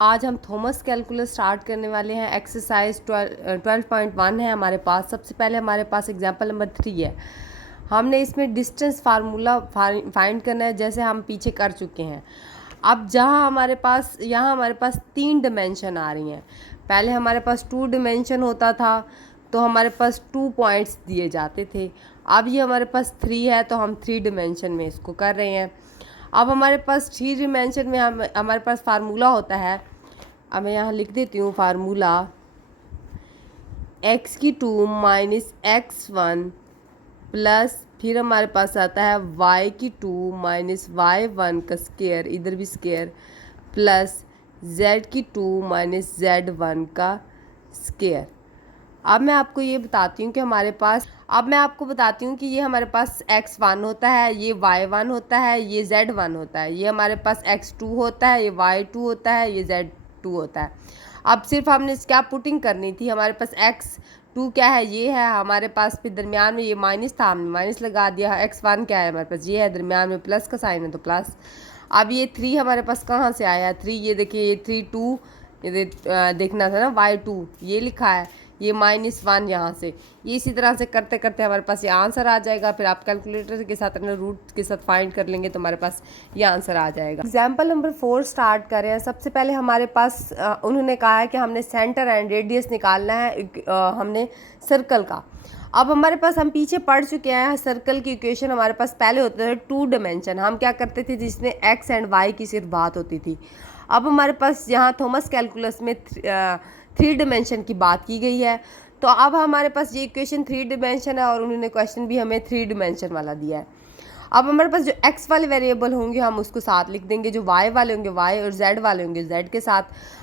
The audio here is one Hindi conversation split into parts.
आज हम थॉमस कैलकुलस स्टार्ट करने वाले हैं। एक्सरसाइज 12.1 है हमारे पास। सबसे पहले हमारे पास एग्जांपल नंबर 3 है। हमने इसमें डिस्टेंस फार्मूला फाइंड करना है, जैसे हम पीछे कर चुके हैं। अब जहाँ हमारे पास 3 डिमेंशन आ रही हैं। पहले हमारे पास 2 डिमेंशन होता था तो हमारे पास 2 पॉइंट्स दिए जाते थे। अब ये हमारे पास 3 है तो हम 3 डिमेंशन में इसको कर रहे हैं। अब हमारे पास 3 डिमेंशन में हमारे पास फार्मूला होता है। अब मैं यहाँ लिख देती हूँ formula x2 minus x1 plus फिर हमारे पास आता है y2 माइनस y1 का स्केयर, इधर भी square, plus z2 minus z1 का स्केयर। अब मैं आपको ये बताती हूँ कि ये हमारे पास x1 होता है, ये y1 होता है, ये z1 होता है, ये हमारे पास x2 होता है, ये y2 होता है, ये z2 होता है। अब सिर्फ हमने क्या पुटिंग करनी थी। हमारे पास x2 क्या है, ये है हमारे पास, फिर दरमियान में ये माइनस था, हमने माइनस लगा दिया। x1 क्या है हमारे पास, ये है, दरमियान में प्लस का साइन है तो प्लस। अब ये 3 हमारे पास कहाँ से आया, 3, ये देखिए, ये 3 2, ये देखना था ना, y2 ये लिखा है, ये -1 यहाँ से। ये इसी तरह से करते करते हमारे पास ये आंसर आ जाएगा। फिर आप कैलकुलेटर के साथ अपने रूट के साथ फाइंड कर लेंगे तो हमारे पास ये आंसर आ जाएगा। एग्जाम्पल नंबर 4 स्टार्ट कर रहे हैं। सबसे पहले हमारे पास उन्होंने कहा है कि हमने सेंटर एंड रेडियस निकालना है हमने सर्कल का। अब हमारे पास, हम पीछे पढ़ चुके हैं, सर्कल की इक्वेशन हमारे पास पहले होते थे 2 डिमेंशन। हम क्या करते थे, जिसमें एक्स एंड वाई की सिर्फ बात होती थी। अब हमारे पास यहाँ थॉमस कैलकुलस में 3 डिमेंशन की बात की गई है। तो अब हमारे पास ये इक्वेशन 3 डिमेंशन है और उन्होंने क्वेश्चन भी हमें 3 डिमेंशन वाला दिया है। अब हमारे पास जो x वाले वेरिएबल होंगे हम उसको साथ लिख देंगे, जो y वाले होंगे y और z वाले होंगे z के साथ।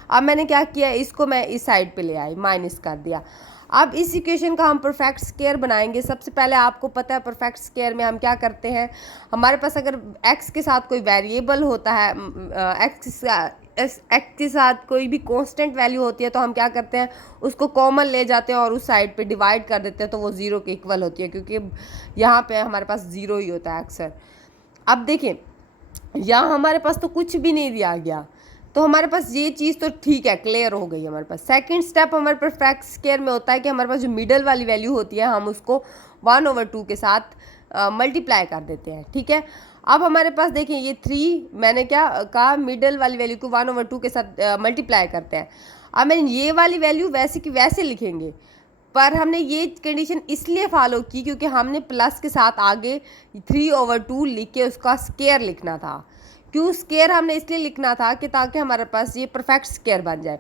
अब मैंने क्या किया, इसको मैं इस साइड पे ले आई, माइनस कर दिया। अब इस इक्वेशन का हम परफेक्ट स्क्वायर बनाएंगे। सबसे पहले आपको पता है परफेक्ट स्क्वायर में हम क्या करते हैं, हमारे पास अगर x के साथ कोई वेरिएबल होता है, एक्स के साथ कोई भी कांस्टेंट वैल्यू होती है, तो हम क्या करते हैं, उसको कॉमन ले जाते हैं और उस साइड पे डिवाइड कर देते हैं, तो वो ज़ीरो के इक्वल होती है, क्योंकि यहाँ पे हमारे पास ज़ीरो ही होता है अक्सर। अब देखिए, यहाँ हमारे पास तो कुछ भी नहीं दिया गया, तो हमारे पास ये चीज़ तो ठीक है, क्लियर हो गई हमारे पास। सेकंड स्टेप हमारे परफेक्ट स्क्वायर में होता है कि हमारे पास जो मिडल वाली वैल्यू होती है हम उसको 1/2 के साथ मल्टीप्लाई कर देते हैं, ठीक है। अब हमारे पास देखिए, ये 3 मैंने क्या कहा, मिडल वाली वैल्यू को 1/2 के साथ मल्टीप्लाई करते हैं। अब मैंने ये वाली वैल्यू वैसे की वैसे लिखेंगे, पर हमने ये कंडीशन इसलिए फॉलो की क्योंकि हमने प्लस के साथ आगे 3/2 लिख के उसका स्क्वायर लिखना था। क्यों स्क्वायर हमने इसलिए लिखना था कि ताकि हमारे पास ये परफेक्ट स्क्वायर बन जाए।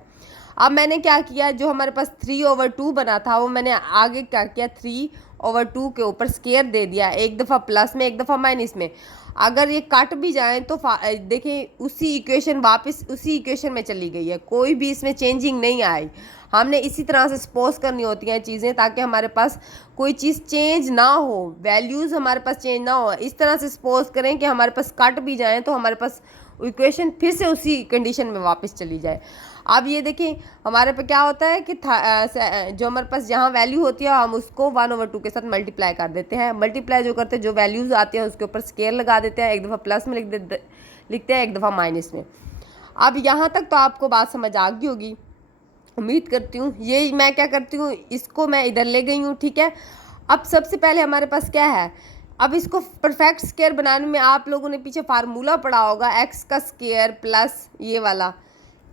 अब मैंने क्या किया, जो हमारे पास 3/2 बना था वो मैंने आगे क्या किया, 3/2 के ऊपर स्क्वायर दे दिया, एक दफ़ा प्लस में एक दफ़ा माइनस में। अगर ये कट भी जाए तो देखें उसी इक्वेशन वापस उसी इक्वेशन में चली गई है, कोई भी इसमें चेंजिंग नहीं आई। हमने इसी तरह से सपोज करनी होती हैं चीज़ें, ताकि हमारे पास कोई चीज़ चेंज ना हो, वैल्यूज़ हमारे पास चेंज ना हो। इस तरह से सपोज करें कि हमारे पास कट भी जाएँ तो हमारे पास इक्वेशन फिर से उसी कंडीशन में वापस चली जाए। अब ये देखिए, हमारे पे क्या होता है कि जो हमारे पास जहाँ वैल्यू होती है हम उसको 1/2 के साथ मल्टीप्लाई कर देते हैं। मल्टीप्लाई जो करते हैं, जो वैल्यूज़ आती है उसके ऊपर स्केयर लगा देते हैं, एक दफ़ा प्लस में लिखते हैं, एक दफ़ा माइनस में। अब यहाँ तक तो आपको बात समझ आ गई होगी, उम्मीद करती हूँ। ये मैं क्या करती हूँ, इसको मैं इधर ले गई हूँ, ठीक है। अब सबसे पहले हमारे पास क्या है, अब इसको परफेक्ट स्क्वायर बनाने में आप लोगों ने पीछे फार्मूला पढ़ा होगा, एक्स का स्क्वायर प्लस ये वाला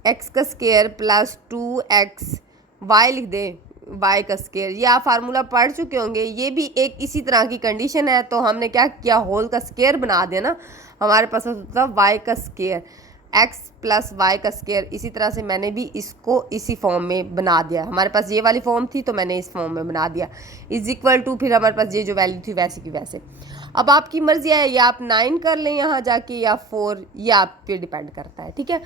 एक्स का स्क्वायर प्लस 2x, वाई लिख दें वाई का स्क्वायर, ये आप फार्मूला पढ़ चुके होंगे। ये भी एक इसी तरह की कंडीशन है, तो हमने क्या किया, होल का स्क्वायर बना दिया ना। हमारे पास होता वाई का स्क्वायर x प्लस वाई का स्क्वायर। इसी तरह से मैंने भी इसको इसी फॉर्म में बना दिया। हमारे पास ये वाली फॉर्म थी तो मैंने इस फॉर्म में बना दिया, इज इक्वल टू, फिर हमारे पास ये जो वैल्यू थी वैसे की वैसे। अब आपकी मर्जी है, या आप 9 कर लें यहाँ जाके, या 4, ये आप पे डिपेंड करता है, ठीक है।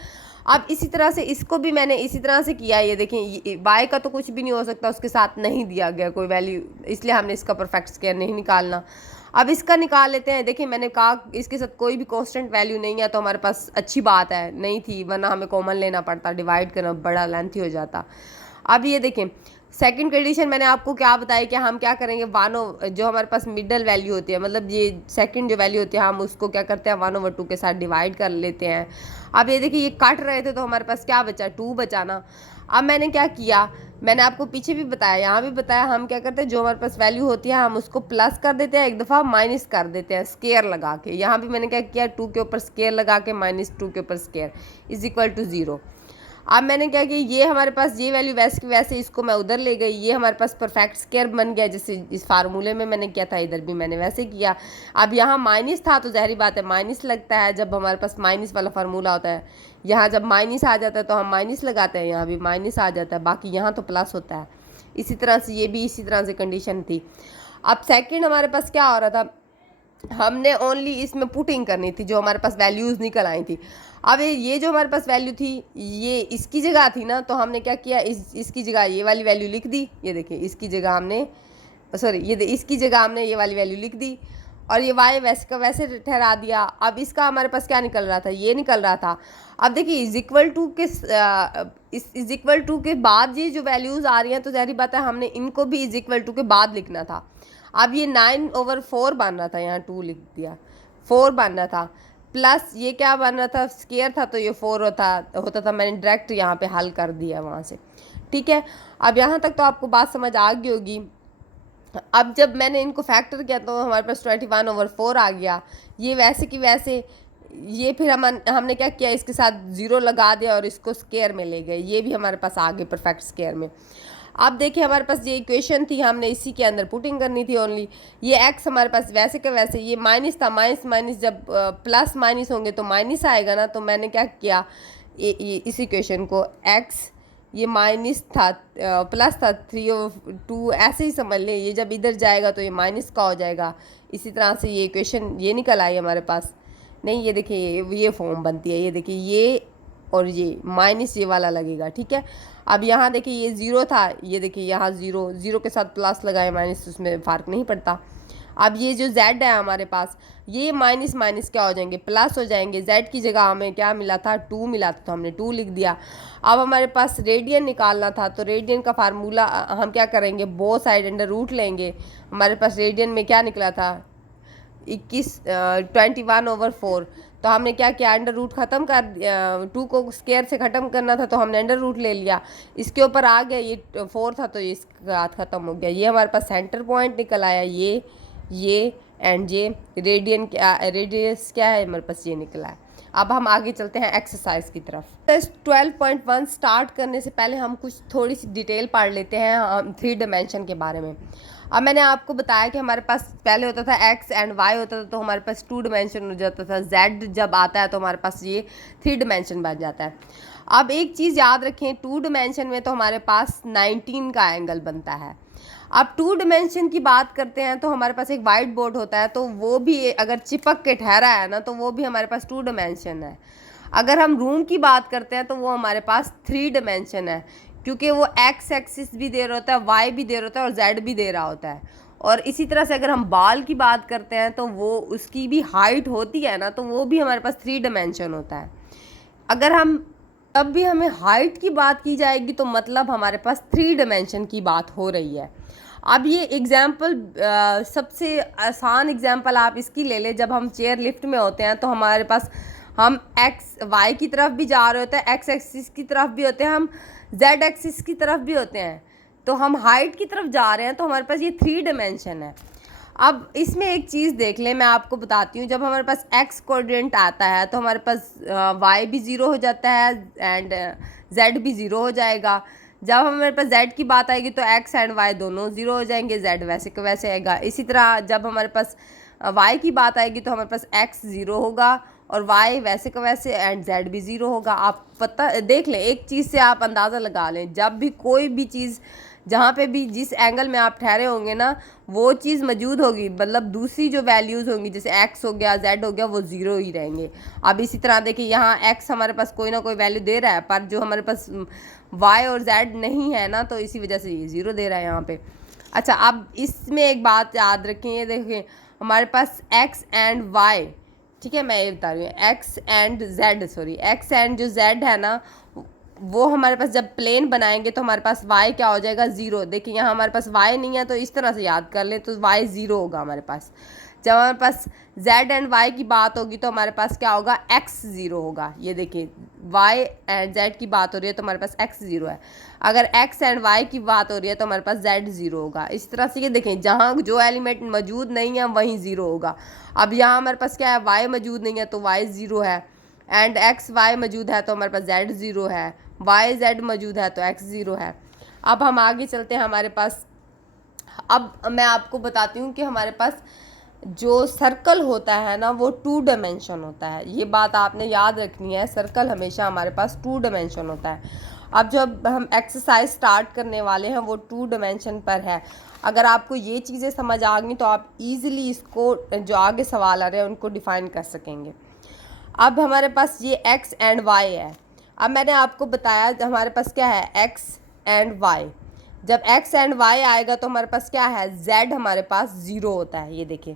अब इसी तरह से इसको भी मैंने इसी तरह से किया। ये देखें, वाई का तो कुछ भी नहीं हो सकता, उसके साथ नहीं दिया गया कोई वैल्यू, इसलिए हमने इसका परफेक्ट स्क्वायर नहीं निकालना। अब इसका निकाल लेते हैं। देखिए, मैंने कहा इसके साथ कोई भी कांस्टेंट वैल्यू नहीं है, तो हमारे पास अच्छी बात है, नहीं थी, वरना हमें कॉमन लेना पड़ता, डिवाइड करना बड़ा लेंथी हो जाता। अब ये देखें, सेकंड कंडीशन मैंने आपको क्या बताया कि हम क्या करेंगे, जो हमारे पास मिडल वैल्यू होती है, मतलब ये सेकंड जो वैल्यू होती है, हम उसको क्या करते हैं 1/2 के साथ डिवाइड कर लेते हैं। अब ये देखिए, ये काट रहे थे तो हमारे पास क्या बचा, 2 बचा ना। अब मैंने क्या किया, मैंने आपको पीछे भी बताया, यहाँ भी बताया, हम क्या करते हैं जो हमारे पास वैल्यू होती है हम उसको प्लस कर देते हैं, एक दफ़ा माइनस कर देते हैं स्केयर लगा के। यहाँ भी मैंने क्या किया, 2 के ऊपर स्केयर लगा के -2 के ऊपर स्केयर = 0। अब मैंने क्या किया, ये हमारे पास ये वैल्यू वैसे की वैसे इसको मैं उधर ले गई, ये हमारे पास परफेक्ट स्क्वायर बन गया, जैसे इस फार्मूले में मैंने किया था, इधर भी मैंने वैसे किया। अब यहाँ माइनस था तो ज़ाहिर बात है माइनस लगता है, जब हमारे पास माइनस वाला फार्मूला होता है। यहाँ जब माइनस आ जाता है तो हम माइनस लगाते हैं, यहाँ भी माइनस आ जाता है, बाकी यहाँ तो प्लस होता है। इसी तरह से ये भी इसी तरह से कंडीशन थी। अब सेकेंड हमारे पास क्या हो रहा था, हमने ओनली इसमें पुटिंग करनी थी, जो हमारे पास वैल्यूज़ निकल आई थी। अब ये जो हमारे पास वैल्यू थी ये इसकी जगह थी ना, तो हमने क्या किया, इसकी जगह ये वाली वैल्यू लिख दी। ये देखिए, इसकी जगह हमने इसकी जगह हमने ये वाली वैल्यू लिख दी, और ये वाई वैसे का वैसे ठहरा दिया। अब इसका हमारे पास क्या निकल रहा था, ये निकल रहा था। अब देखिए इज इक्वल टू के बाद ये जो वैल्यूज़ आ रही हैं, तो ज़ाहिर बात है हमने इनको भी इज इक्वल टू के बाद लिखना था। अब ये 9/4 बन रहा था, यहाँ 2 लिख दिया, 4 बन रहा था, प्लस ये क्या बन रहा था, स्केयर था तो ये 4 होता था। मैंने डायरेक्ट यहाँ पे हल कर दिया वहाँ से, ठीक है। अब यहाँ तक तो आपको बात समझ आ गई होगी। अब जब मैंने इनको फैक्टर किया तो हमारे पास 21/4 आ गया। ये वैसे की वैसे, ये फिर हमने क्या किया, इसके साथ 0 लगा दिया और इसको स्केयर में ले गए, ये भी हमारे पास आ गए परफेक्ट स्केयर में। अब देखिए, हमारे पास ये इक्वेशन थी, हमने इसी के अंदर पुटिंग करनी थी ओनली। ये x हमारे पास वैसे के वैसे, ये माइनस था, माइनस जब प्लस माइनस होंगे तो माइनस आएगा ना, तो मैंने क्या किया, इस इक्वेशन को x, ये माइनस था प्लस था, 3/2 ऐसे ही समझ लें। ये जब इधर जाएगा तो ये माइनस का हो जाएगा। इसी तरह से ये इक्वेशन ये निकल आई हमारे पास। नहीं, ये देखिए, ये फॉर्म बनती है, ये देखिए, ये और ये माइनस ये वाला लगेगा, ठीक है। अब यहाँ देखिए, ये 0 था, ये देखिए यहाँ 0 के साथ प्लस लगाए माइनस, उसमें फ़र्क नहीं पड़ता। अब ये जो z है हमारे पास, ये माइनस माइनस क्या हो जाएंगे, प्लस हो जाएंगे। z की जगह हमें क्या मिला था, 2 मिला था, तो हमने 2 लिख दिया। अब हमारे पास रेडियन निकालना था, तो रेडियन का फार्मूला हम क्या करेंगे, बोथ साइड अंडर रूट लेंगे। हमारे पास रेडियन में क्या निकला था, 21/4। तो हमने क्या किया, अंडर रूट ख़त्म कर दिया, 2 को स्केयर से ख़त्म करना था तो हमने अंडर रूट ले लिया। इसके ऊपर आ गया, ये 4 था तो इसका हाथ ख़त्म हो गया। ये हमारे पास सेंटर पॉइंट निकल आया, ये एंड ये रेडियस क्या है हमारे पास, ये निकला है। अब हम आगे चलते हैं एक्सरसाइज की तरफ। 12.1 स्टार्ट करने से पहले हम कुछ थोड़ी सी डिटेल पढ़ लेते हैं 3 डायमेंशन के बारे में। अब मैंने आपको बताया कि हमारे पास पहले होता था x एंड y होता था, तो हमारे पास 2 डायमेंशन हो जाता था। z जब आता है तो हमारे पास ये 3 डायमेंशन बन जाता है। अब एक चीज़ याद रखें, 2 डायमेंशन में तो हमारे पास 19 का एंगल बनता है। अब 2 डायमेंशन की बात करते हैं तो हमारे पास एक वाइट बोर्ड होता है, तो वो भी अगर चिपक के ठहरा है ना, तो वो भी हमारे पास 2 डायमेंशन है। अगर हम रूम की बात करते हैं तो वो हमारे पास 3 डायमेंशन है, क्योंकि वो x एक्सिस भी दे रहा होता है, y भी दे रहा होता है और z भी दे रहा होता है। और इसी तरह से अगर हम बाल की बात करते हैं तो वो उसकी भी हाइट होती है ना, तो वो भी हमारे पास 3 डायमेंशन होता है। अगर हम तब भी हमें हाइट की बात की जाएगी तो मतलब हमारे पास 3 डायमेंशन की बात हो रही है। अब ये एग्जाम्पल सबसे आसान एग्जाम्पल आप इसकी ले लें, जब हम चेयर लिफ्ट में होते हैं तो हमारे पास हम y की तरफ भी जा रहे होते हैं, x एक्सिस की तरफ भी होते हैं, हम z एक्सिस की तरफ भी होते हैं, तो हम हाइट की तरफ जा रहे हैं, तो हमारे पास ये 3 डायमेंशन है। अब इसमें एक चीज़ देख लें, मैं आपको बताती हूँ। जब हमारे पास x कोऑर्डिनेट आता है तो हमारे पास y भी 0 हो जाता है एंड z भी 0 हो जाएगा। जब हमारे पास z की बात आएगी तो x एंड y दोनों 0 हो जाएंगे, z वैसे के वैसे आएगा। इसी तरह जब हमारे पास y की बात आएगी तो हमारे पास x 0 होगा और y वैसे का वैसे एंड z भी 0 होगा। आप पता देख लें, एक चीज़ से आप अंदाज़ा लगा लें, जब भी कोई भी चीज़ जहाँ पे भी जिस एंगल में आप ठहरे होंगे ना, वो चीज़ मौजूद होगी, मतलब दूसरी जो वैल्यूज़ होंगी जैसे x हो गया, z हो गया, वो 0 ही रहेंगे। अब इसी तरह देखिए, यहाँ x हमारे पास कोई ना कोई वैल्यू दे रहा है, पर जो हमारे पास y और z नहीं है ना, तो इसी वजह से ये 0 दे रहा है यहाँ पे। अच्छा, अब इसमें एक बात याद रखें, ये देखिए हमारे पास x एंड y, ठीक है, मैं ये बता रही हूँ, x and z, sorry x and जो z है ना, वो हमारे पास जब प्लेन बनाएंगे तो हमारे पास y क्या हो जाएगा, 0। देखिए यहाँ हमारे पास y नहीं है तो इस तरह से याद कर ले, तो y 0 होगा हमारे पास। जब हमारे पास z एंड y की बात होगी तो हमारे पास क्या होगा, x 0 होगा। ये देखिए y एंड z की बात हो रही है तो हमारे पास x 0 है। अगर x एंड y की बात हो रही है तो हमारे पास z 0 होगा। इस तरह से ये देखें, जहाँ जो एलिमेंट मौजूद नहीं है वहीं 0 होगा। अब यहाँ हमारे पास क्या है, y मौजूद नहीं है तो y 0 है, एंड एक्स वाई मौजूद है तो हमारे पास z 0 है, वाई जेड मौजूद है तो x 0 है। अब हम आगे चलते हैं हमारे पास। अब मैं आपको बताती हूँ कि हमारे पास जो सर्कल होता है ना वो 2 डायमेंशन होता है। ये बात आपने याद रखनी है, सर्कल हमेशा हमारे पास 2 डायमेंशन होता है। अब जब हम एक्सरसाइज स्टार्ट करने वाले हैं वो 2 डायमेंशन पर है। अगर आपको ये चीज़ें समझ आ गई तो आप इजीली इसको, जो आगे सवाल आ रहे हैं उनको डिफ़ाइन कर सकेंगे। अब हमारे पास ये x एंड y है। अब मैंने आपको बताया हमारे पास क्या है, x एंड y। जब x एंड y आएगा तो हमारे पास क्या है, z हमारे पास 0 होता है। ये देखें,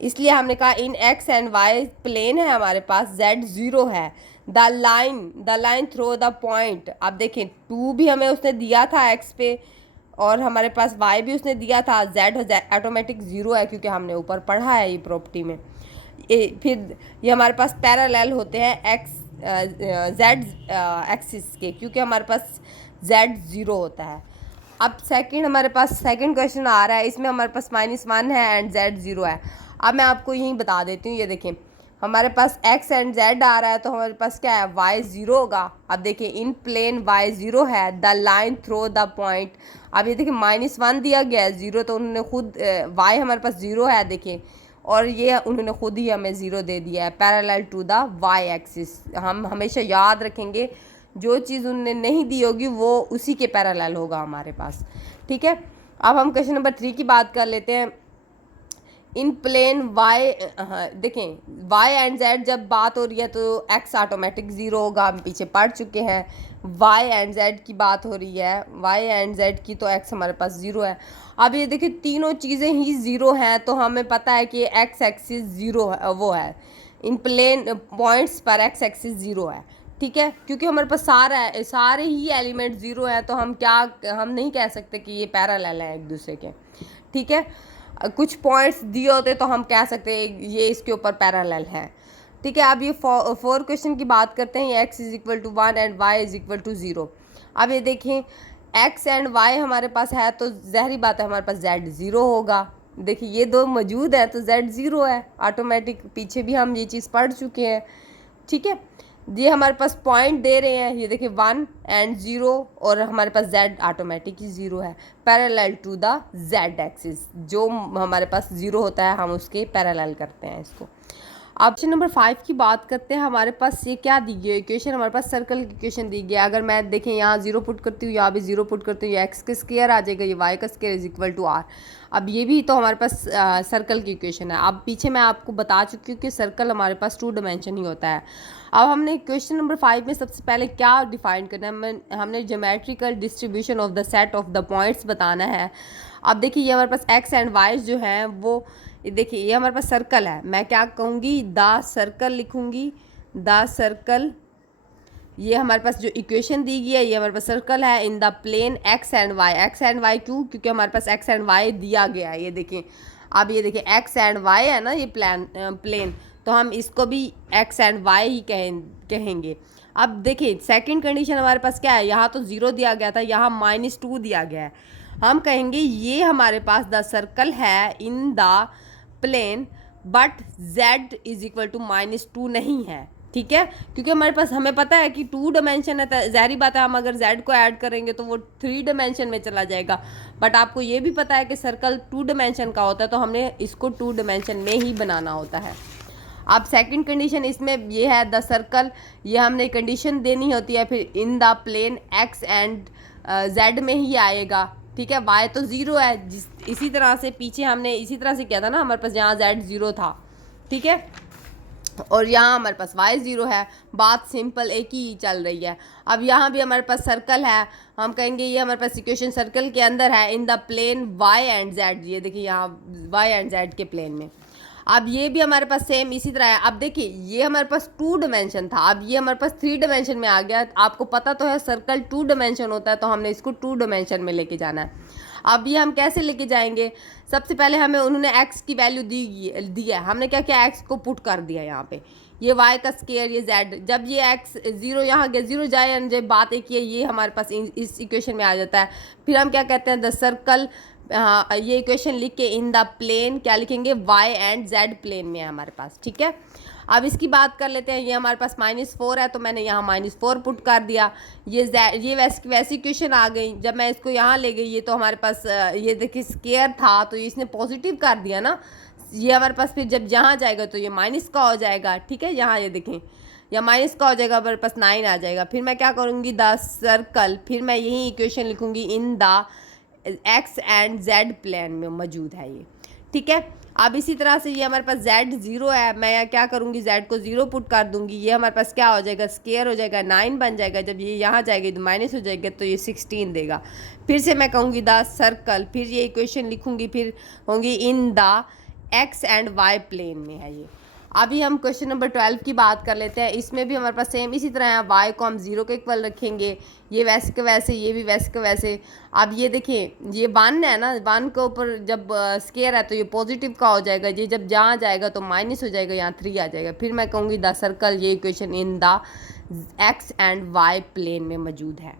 इसलिए हमने कहा इन x एंड y प्लेन है हमारे पास, z 0 है। The line throw the point. अब देखें 2 भी हमें उसने दिया था x पे, और हमारे पास y भी उसने दिया था, z ऑटोमेटिक 0 है क्योंकि हमने ऊपर पढ़ा है ये प्रॉपर्टी में। फिर ये हमारे पास पैरेलल होते हैं एक्स जेड एक्सिस के, क्योंकि हमारे पास z 0 होता है। अब हमारे पास सेकंड क्वेश्चन आ रहा है, इसमें हमारे पास -1 है एंड z 0 है। अब मैं आपको यही बता देती हूँ, ये देखें हमारे पास x एंड z आ रहा है तो हमारे पास क्या है, y 0 होगा। अब देखिए इन प्लेन y 0 है, the line throw the point. अब ये देखिए -1 दिया गया है, 0 तो उन्होंने खुद y हमारे पास 0 है देखिए, और ये उन्होंने खुद ही हमें 0 दे दिया है, parallel to the Y axis. हम हमेशा याद रखेंगे जो चीज़ उन्होंने नहीं दी होगी वो उसी के पैरेलल होगा हमारे पास, ठीक है। अब हम क्वेश्चन नंबर 3 की बात कर लेते हैं। इन प्लेन वाई, देखें वाई एंड जेड जब बात हो रही है तो एक्स ऑटोमेटिक 0 होगा, हम पीछे पढ़ चुके हैं। वाई एंड जेड की बात हो रही है, वाई एंड जेड की, तो एक्स हमारे पास 0 है। अब ये देखिए तीनों चीज़ें ही 0 हैं तो हमें पता है कि एक्स एक्सिस 0 है, वो है इन प्लेन पॉइंट्स पर एक्स एक्सिस 0 है, ठीक है। क्योंकि हमारे पास सारे ही एलिमेंट 0 हैं तो हम नहीं कह सकते कि ये पैरेलल हैं एक दूसरे के, ठीक है। कुछ पॉइंट्स दिए होते तो हम कह सकते हैं ये इसके ऊपर पैरेलल है, ठीक है। अब ये 4 क्वेश्चन की बात करते हैं, x = 1 एंड y = 0। अब ये देखें x एंड y हमारे पास है तो ज़ाहिर बात है हमारे पास z 0 होगा। देखिए ये दो मौजूद है तो z 0 है ऑटोमेटिक, पीछे भी हम ये चीज़ पढ़ चुके हैं, ठीक है। ये हमारे पास पॉइंट दे रहे हैं, ये देखिए 1 एंड 0, और हमारे पास z ऑटोमेटिक ही 0 है, parallel to the z axis. जो हमारे पास 0 होता है हम उसके पैरेलल करते हैं इसको। अब क्वेश्चन नंबर 5 की बात करते हैं। हमारे पास ये क्या दी गई है इक्वेशन, हमारे पास सर्कल की इक्वेशन दी गई है। अगर मैं देखें यहाँ 0 पुट करती हूँ, यहाँ भी 0 पुट करती हूँ, एक्स का स्क्वायर आ जाएगा, ये वाई का स्क्वायर = r। अब ये भी तो हमारे पास सर्कल की इक्वेशन है। अब पीछे मैं आपको बता चुकी हूँ कि सर्कल हमारे पास 2 डायमेंशन ही होता है। अब हमने क्वेश्चन नंबर 5 में सबसे पहले क्या डिफाइन करना है, हमने geometrical distribution of the set of the points बताना है। अब देखिए ये हमारे पास एक्स एंड वाई जो हैं वो, देखिए ये हमारे पास सर्कल है, मैं क्या कहूँगी, द सर्कल लिखूँगी, द सर्कल। ये हमारे पास जो इक्वेशन दी गई है ये हमारे पास सर्कल है in the plane X and Y क्यों, क्योंकि हमारे पास एक्स एंड वाई दिया गया है। ये देखें, अब ये देखिए एक्स एंड वाई है ना ये प्लेन, तो हम इसको भी एक्स एंड वाई ही कहेंगे। अब देखिए सेकंड कंडीशन हमारे पास क्या है, यहाँ तो 0 दिया गया था, यहाँ -2 दिया गया है। हम कहेंगे ये हमारे पास द सर्कल है in the plane but z = -2 नहीं है, ठीक है। क्योंकि हमारे पास, हमें पता है कि 2 डायमेंशन है, तो ज़ाहिर बात है हम अगर z को ऐड करेंगे तो वो 3 डायमेंशन में चला जाएगा। बट आपको ये भी पता है कि सर्कल 2 डायमेंशन का होता है तो हमने इसको 2 डायमेंशन में ही बनाना होता है। अब सेकंड कंडीशन इसमें ये है द सर्कल, ये हमने कंडीशन देनी होती है, फिर in the plane x and z में ही आएगा, ठीक है। y तो 0 है, इसी तरह से पीछे हमने इसी तरह से किया था ना, हमारे पास यहाँ z 0 था, ठीक है, और यहाँ हमारे पास y 0 है। बात सिंपल एक ही चल रही है। अब यहाँ भी हमारे पास सर्कल है, हम कहेंगे ये हमारे पास इक्वेशन सर्कल के अंदर है in the plane y and z। ये देखिए यहाँ y एंड z के प्लेन में। अब ये भी हमारे पास सेम इसी तरह है। अब देखिए ये हमारे पास 2 डायमेंशन था, अब ये हमारे पास 3 डायमेंशन में आ गया। आपको पता तो है सर्कल 2 डायमेंशन होता है, तो हमने इसको 2 डायमेंशन में लेके जाना है। अब ये हम कैसे लेके जाएंगे, सबसे पहले हमें उन्होंने x की वैल्यू दी है, हमने क्या किया x को पुट कर दिया यहाँ पे, ये y का स्केयर, ये z, जब ये x 0 यहाँ गया, 0 जाए यानी बात एक ये हमारे पास इस इक्वेशन में आ जाता है। फिर हम क्या कहते हैं, द सर्कल, हाँ ये इक्वेशन लिख के इन द प्लेन क्या लिखेंगे, y एंड z प्लेन में है हमारे पास, ठीक है। अब इसकी बात कर लेते हैं, ये हमारे पास -4 है तो मैंने यहाँ -4 पुट कर दिया। ये वैसी इक्वेशन आ गई, जब मैं इसको यहाँ ले गई, ये तो हमारे पास ये देखिए स्केयर था तो इसने पॉजिटिव कर दिया ना, ये हमारे पास फिर जब यहाँ जाएगा तो ये माइनस का हो जाएगा, ठीक है। यहाँ ये देखें या माइनस का हो जाएगा, हमारे पास 9 आ जाएगा। फिर मैं क्या करूँगी, द सर्कल, फिर मैं यही इक्वेशन लिखूँगी in the x and z plane में मौजूद है ये, ठीक है। अब इसी तरह से ये हमारे पास z 0 है, मैं यहाँ क्या करूँगी, z को 0 पुट कर दूँगी, ये हमारे पास क्या हो जाएगा, स्केयर हो जाएगा, 9 बन जाएगा। जब ये यहाँ जाएगी तो माइनस हो जाएगा तो ये 16 देगा। फिर से मैं कहूँगी द सर्कल, फिर ये इक्वेशन लिखूँगी, फिर होंगी in the x and y plane में है ये। अभी हम क्वेश्चन नंबर 12 की बात कर लेते हैं। इसमें भी हमारे पास सेम इसी तरह है, y को हम 0 के इक्वल रखेंगे, ये वैसे के वैसे, ये भी वैसे के वैसे। अब ये देखिए ये 1 है ना, 1 के ऊपर जब स्केयर है तो ये पॉजिटिव का हो जाएगा, ये जब जहाँ जाएगा तो माइनस हो जाएगा, यहाँ 3 आ जाएगा। फिर मैं कहूँगी द सर्कल, ये equation in the x and y plane में मौजूद है।